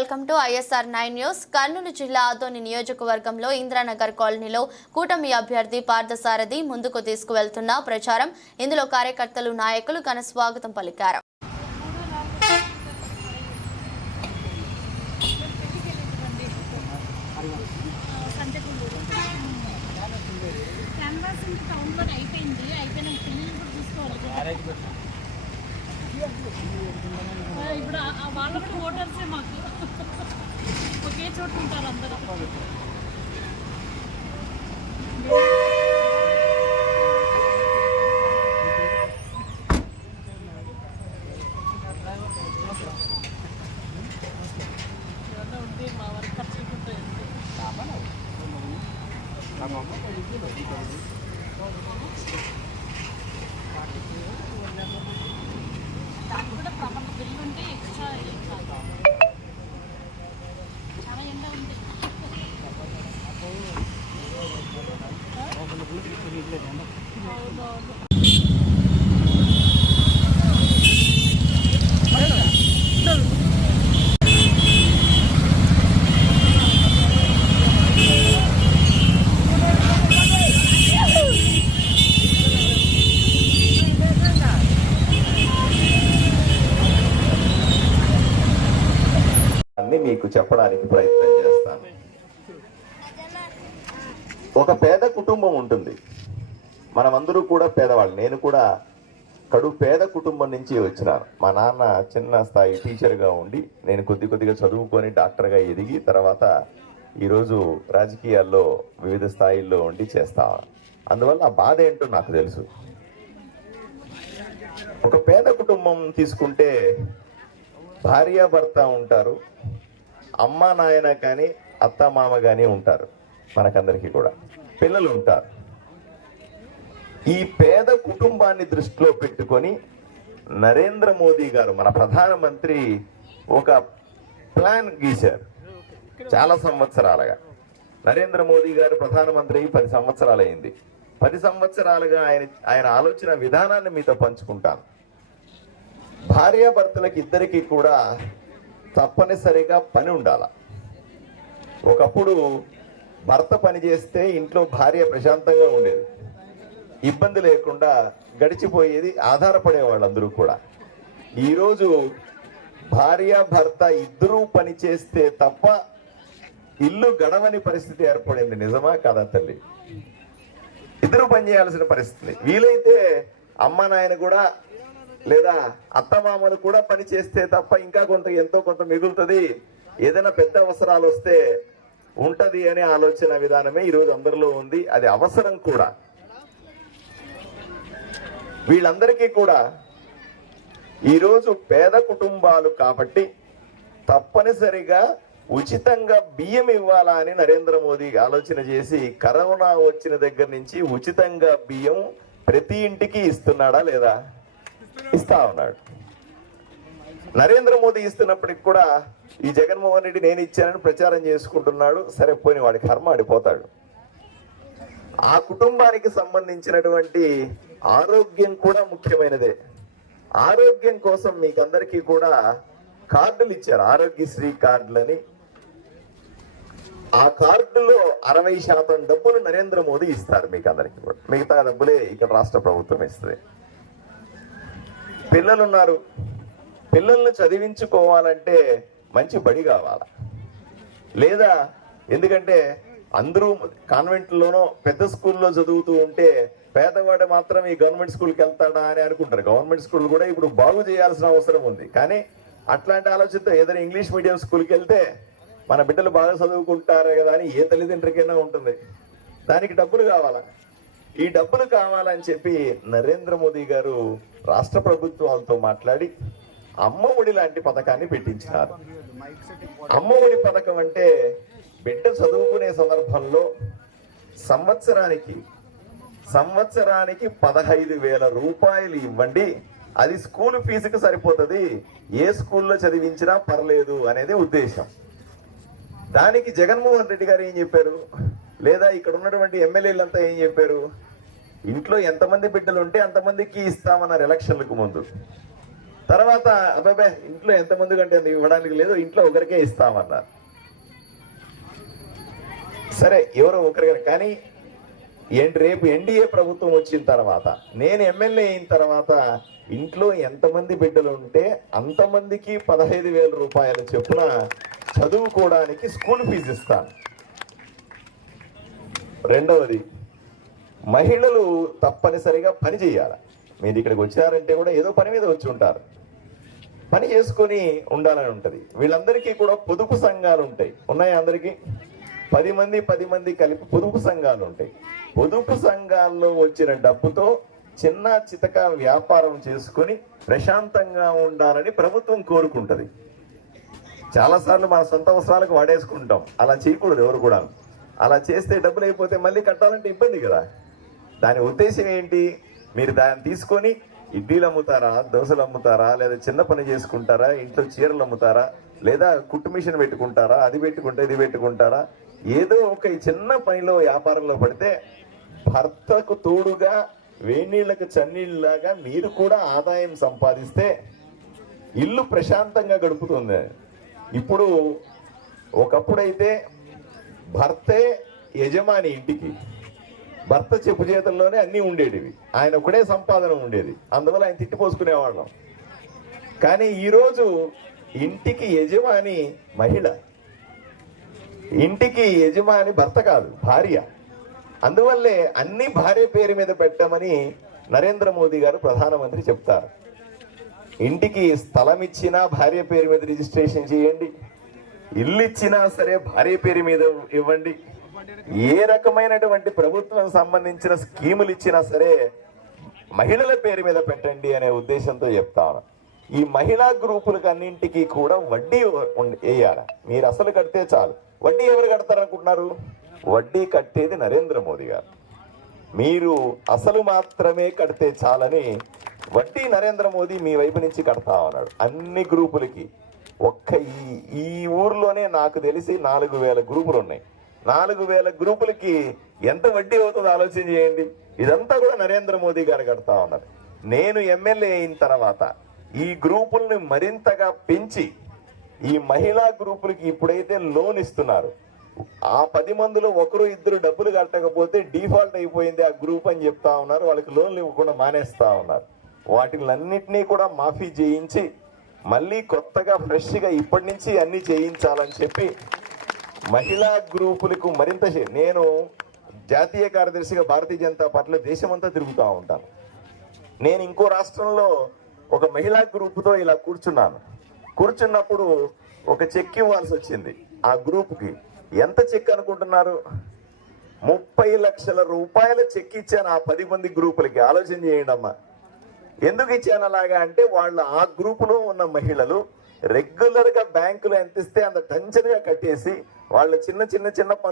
Welcome to ISR 9 news. Kurnool జిల్లా ఆదోని నియోజకవర్గంలో ఇంద్రానగర్ కాలనీలో కూటమి అభ్యర్థి పార్థసారథి ముందుకు తీసుకువెళ్తున్న ప్రచారం. ఇందులో కార్యకర్తలు, నాయకులు ఘన స్వాగతం పలికారు. ఇప్పుడు వాళ్ళు కూడా ఓటర్సే మాకు ఒకే చోటు ఉంటారు అందరూ. ఉంటే మా వరకు ఖర్చులు ఉంటాయి. దానికి కూడా ప్రపంచ బిల్లు ఉంటే ఎక్స్ట్రా చాలా ఎండ ఉంది. మీకు చెప్పడానికి ప్రయత్నం చేస్తాను. ఒక పేద కుటుంబం ఉంటుంది. మనమందరూ కూడా పేదవాళ్ళు. నేను కూడా కడు పేద కుటుంబం నుంచి వచ్చినాను. మా నాన్న చిన్న స్థాయి టీచర్గా ఉండి నేను కొద్దిగా చదువుకొని డాక్టర్గా ఎదిగి తర్వాత ఈరోజు రాజకీయాల్లో వివిధ స్థాయిల్లో ఉండి చేస్తాను. అందువల్ల ఆ బాధ ఏంటో నాకు తెలుసు. ఒక పేద కుటుంబం తీసుకుంటే భార్యాభర్త ఉంటారు, అమ్మ నాయన కానీ అత్త మామ కానీ ఉంటారు, మనకందరికీ కూడా పిల్లలు ఉంటారు. ఈ పేద కుటుంబాన్ని దృష్టిలో పెట్టుకొని నరేంద్ర మోదీ గారు మన ప్రధానమంత్రి ఒక ప్లాన్ గీశారు. చాలా సంవత్సరాలుగా నరేంద్ర మోదీ గారు ప్రధానమంత్రి 10 సంవత్సరాలు అయింది. 10 సంవత్సరాలుగా ఆయన ఆలోచన విధానాన్ని మీతో పంచుకుంటాను. భార్యాభర్తలకు ఇద్దరికి కూడా తప్పనిసరిగా పని ఉండాల. ఒకప్పుడు భర్త పని చేస్తే ఇంట్లో భార్య ప్రశాంతంగా ఉండేది, ఇబ్బంది లేకుండా గడిచిపోయేది, ఆధారపడే వాళ్ళందరూ కూడా. ఈరోజు భార్య భర్త ఇద్దరూ పని చేస్తే తప్ప ఇల్లు గడవని పరిస్థితి ఏర్పడింది. నిజమా కాదా తల్లి? ఇద్దరు పని చేయాల్సిన పరిస్థితి. వీలైతే అమ్మ నాయన కూడా లేదా అత్తమామలు కూడా పని చేస్తే తప్ప ఇంకా ఎంతో కొంత మిగులుతుంది, ఏదైనా పెద్ద అవసరాలు వస్తే ఉంటది అనే ఆలోచన విధానమే ఈరోజు అందరిలో ఉంది. అది అవసరం కూడా. వీళ్ళందరికీ కూడా ఈరోజు పేద కుటుంబాలు కాబట్టి తప్పనిసరిగా ఉచితంగా బియ్యం ఇవ్వాలా అని నరేంద్ర మోదీ ఆలోచన చేసి కరోనా వచ్చిన దగ్గర నుంచి ఉచితంగా బియ్యం ప్రతి ఇంటికి ఇస్తున్నాడా లేదా? ఇస్తా ఉన్నాడు. నరేంద్ర మోదీ ఇస్తున్నప్పటికి కూడా ఈ జగన్మోహన్ రెడ్డి నేను ఇచ్చానని ప్రచారం చేసుకుంటున్నాడు. సరే పోని, వాడి కర్మ ఆడిపోతాడు. ఆ కుటుంబానికి సంబంధించినటువంటి ఆరోగ్యం కూడా ముఖ్యమైనదే. ఆరోగ్యం కోసం మీకందరికీ కూడా కార్డులు ఇచ్చారు, ఆరోగ్యశ్రీ కార్డులని. ఆ కార్డులో 60% డబ్బులు నరేంద్ర మోదీ ఇస్తారు మీకు అందరికీ కూడా. మిగతా డబ్బులే ఇక్కడ రాష్ట్ర ప్రభుత్వం ఇస్తుంది. పిల్లలున్నారు, పిల్లల్ని చదివించుకోవాలంటే మంచి బడి కావాలా లేదా? ఎందుకంటే అందరూ కాన్వెంట్లోనో పెద్ద స్కూల్లో చదువుతూ ఉంటే పేదవాడు మాత్రం ఈ గవర్నమెంట్ స్కూల్కి వెళ్తాడా అని అనుకుంటారు. గవర్నమెంట్ స్కూల్ కూడా ఇప్పుడు బాగు చేయాల్సిన అవసరం ఉంది. కానీ అట్లాంటి ఆలోచనతో ఏదైనా ఇంగ్లీష్ మీడియం స్కూల్కి వెళ్తే మన బిడ్డలు బాగా చదువుకుంటారు కదా అని ఏ తల్లిదండ్రికైనా ఉంటుంది. దానికి డబ్బులు కావాలా. ఈ డబ్బులు కావాలని చెప్పి నరేంద్ర మోదీ గారు రాష్ట్ర ప్రభుత్వాలతో మాట్లాడి అమ్మఒడి లాంటి పథకాన్ని పెట్టించినారు. అమ్మఒడి పథకం అంటే బిడ్డ చదువుకునే సందర్భంలో సంవత్సరానికి 15,000 రూపాయలు ఇవ్వండి, అది స్కూల్ ఫీజుకి సరిపోతుంది, ఏ స్కూల్లో చదివించినా పర్లేదు అనేది ఉద్దేశం. దానికి జగన్మోహన్ రెడ్డి గారు ఏం చెప్పారు, లేదా ఇక్కడ ఉన్నటువంటి ఎమ్మెల్యేలంతా ఏం చెప్పారు, ఇంట్లో ఎంతమంది బిడ్డలు ఉంటే అంతమందికి ఇస్తామన్నారు ఎలక్షన్లకు ముందు. తర్వాత అబ్బాయి ఇంట్లో ఎంతమంది కంటే అంత ఇవ్వడానికి లేదు, ఇంట్లో ఒకరికే ఇస్తామన్నారు. సరే ఎవరో ఒకరికైనా, కానీ రేపు ఎన్డీఏ ప్రభుత్వం వచ్చిన తర్వాత, నేను ఎమ్మెల్యే అయిన తర్వాత ఇంట్లో ఎంతమంది బిడ్డలు ఉంటే అంతమందికి 15,000 రూపాయల చొప్పున చదువుకోవడానికి స్కూల్ ఫీజు ఇస్తాను. రెండవది, మహిళలు తప్పనిసరిగా పని చేయాలి. మీరు ఇక్కడికి వచ్చారంటే కూడా ఏదో పని మీద వచ్చి ఉంటారు, పని చేసుకొని ఉండాలని ఉంటుంది. వీళ్ళందరికీ కూడా పొదుపు సంఘాలు ఉంటాయి. ఉన్నాయి అందరికీ 10 మంది కలిపి పొదుపు సంఘాలు ఉంటాయి. పొదుపు సంఘాల్లో వచ్చిన డబ్బుతో చిన్న చితక వ్యాపారం చేసుకొని ప్రశాంతంగా ఉండాలని ప్రభుత్వం కోరుకుంటది. చాలాసార్లు మన సొంత అవసరాలకు వాడేసుకుంటాం. అలా చేయకూడదు ఎవరు కూడా. అలా చేస్తే డబ్బులు అయిపోతే మళ్ళీ కట్టాలంటే ఇబ్బంది కదా. దాని ఉద్దేశం ఏంటి? మీరు దాన్ని తీసుకొని ఇడ్లీలు అమ్ముతారా, దోశలు అమ్ముతారా, లేదా చిన్న పని చేసుకుంటారా, ఇంట్లో చీరలు అమ్ముతారా, లేదా కుట్టు మిషన్ పెట్టుకుంటారా, అది పెట్టుకుంటే ఇది పెట్టుకుంటారా, ఏదో ఒక చిన్న పనిలో వ్యాపారంలో పడితే భర్తకు తోడుగా వేణీళ్లకు చన్నీళ్ళలాగా మీరు కూడా ఆదాయం సంపాదిస్తే ఇల్లు ప్రశాంతంగా గడుపుతుంది. ఇప్పుడు ఒకప్పుడైతే భర్తే యజమాని ఇంటికి, భర్త చెప్పు చేతుల్లోనే అన్నీ ఉండేటివి, ఆయన ఒకడే సంపాదన ఉండేది, అందువల్ల ఆయన తిట్టిపోసుకునేవాళ్ళం. కానీ ఈరోజు ఇంటికి యజమాని మహిళ, ఇంటికి యజమాని భర్త కాదు, భార్య. అందువల్లే అన్ని భార్య పేరు మీద పెట్టమని నరేంద్ర మోదీ గారు ప్రధానమంత్రి చెప్తారు. ఇంటికి స్థలం ఇచ్చినా భార్య పేరు మీద రిజిస్ట్రేషన్ చేయండి, ఇల్లు ఇచ్చినా సరే భార్య పేరు మీద ఇవ్వండి, ఏ రకమైనటువంటి ప్రభుత్వం సంబంధించిన స్కీములు ఇచ్చినా సరే మహిళల పేరు మీద పెట్టండి అనే ఉద్దేశంతో చెప్తాను. ఈ మహిళా గ్రూపులకు అన్నింటికి కూడా వడ్డీ వేయాలి. మీరు అసలు కడితే చాలు. వడ్డీ ఎవరు కడతారనుకుంటున్నారు? వడ్డీ కట్టేది నరేంద్ర మోదీ గారు. మీరు అసలు మాత్రమే కడితే చాలని వడ్డీ నరేంద్ర మోదీ మీ వైపు నుంచి కడతా ఉన్నాడు అన్ని గ్రూపులకి. ఒక్క ఈ ఊర్లోనే నాకు తెలిసి 4,000 గ్రూపులు ఉన్నాయి. 4,000 గ్రూపులకి ఎంత వడ్డీ అవుతుందో ఆలోచన చేయండి. ఇదంతా కూడా నరేంద్ర మోదీ గారు కడతా ఉన్నారు. నేను ఎమ్మెల్యే అయిన తర్వాత ఈ గ్రూపుల్ని మరింతగా పెంచి ఈ మహిళా గ్రూపులకి ఇప్పుడైతే లోన్ ఇస్తున్నారు, ఆ 10 మందిలో 1-2 డబ్బులు కట్టకపోతే డిఫాల్ట్ అయిపోయింది ఆ గ్రూప్ అని చెప్తా ఉన్నారు. వాళ్ళకి లోన్లు ఇవ్వకుండా మానేస్తా ఉన్నారు. వాటిలన్నింటినీ కూడా మాఫీ చేయించి మళ్ళీ కొత్తగా ఫ్రెష్గా ఇప్పటి నుంచి అన్ని చేయించాలని చెప్పి మహిళా గ్రూపులకు మరింత నేను జాతీయ కార్యదర్శిగా భారతీయ జనతా పార్టీలో దేశమంతా తిరుగుతూ ఉంటాను. నేను ఇంకో రాష్ట్రంలో ఒక మహిళా గ్రూపుతో ఇలా కూర్చున్నప్పుడు ఒక చెక్ ఇవ్వాల్సి వచ్చింది. ఆ గ్రూప్కి ఎంత చెక్ అనుకుంటున్నారు? 30 లక్షల రూపాయల చెక్ ఇచ్చాను ఆ 10 మంది గ్రూపులకి. ఆలోచన చేయండి అమ్మా. ఎందుకు ఇచ్చాను అలాగా అంటే, వాళ్ళు ఆ గ్రూపులో ఉన్న మహిళలు రెగ్యులర్గా బ్యాంకులో ఎంత ఇస్తే అంత టెన్షన్గా కట్టేసి వాళ్ళ చిన్న పనులు